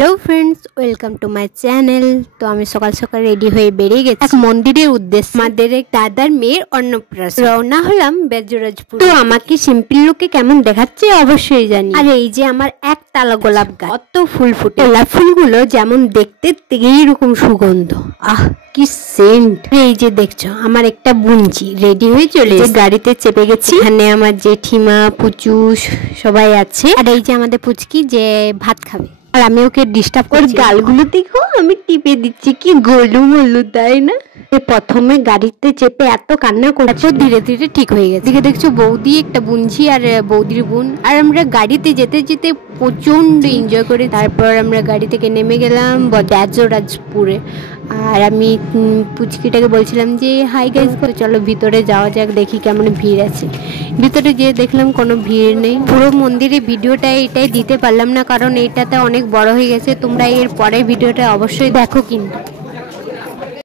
Hello friends, welcome to my channel. তো আমি সকাল সকাল রেডি হয়ে বেরিয়ে গেছি এক মন্দিরের উদ্দেশ্যে। আমাদের এক দাদার মেয়ের অন্নপ্রাশন। রওনা হলাম বেজরাজপুর। তো আমাকে সিম্পল লুকে কেমন দেখাচ্ছে অবশ্যই জানি। আর এই যে আমার একতলা গোলাপ গাছ, কত ফুল ফুটে। গোলাপ ফুলগুলো যেমন দেখতে এইরকম সুগন্ধ, আহ কি সেন্ট। এই যে দেখছো আমার একটা বুনছি রেডি হয়ে চলে গাড়িতে চেপে গেছি। এখানে আমার জেঠিমা পুচু সবাই আছে। আর এই যে আমাদের পুচকি যে ভাত খাবে, আর আমি ওকে ডিস্টার্ব করে গালগুলো দেখো আমি টিপে দিচ্ছি, কি গোলু মোলু তাই না। প্রথমে গাড়িতে চেপে এত কান্না করছে, ধীরে ধীরে ঠিক হয়ে গেছে। দিকে দেখছো বৌদি একটা বুনছি আর বৌদির বোন, আর আমরা গাড়িতে যেতে যেতে প্রচন্ড এনজয় করি। তারপর আমরা গাড়ি থেকে নেমে গেলাম বেজরাজপুরে। আর আমি পুচকিটাকে বলছিলাম যে হাই গাইস, চলো ভিতরে যাওয়া যাক, দেখি কেমন ভিড় আছে। ভিতরে যেয়ে দেখলাম কোনো ভিড় নেই। পুরো মন্দিরে ভিডিওটা এটাই দিতে পারলাম না, কারণ এইটাতে অনেক বড় হয়ে গেছে। তোমরা এর পরের ভিডিওটা অবশ্যই দেখো কিন্তু।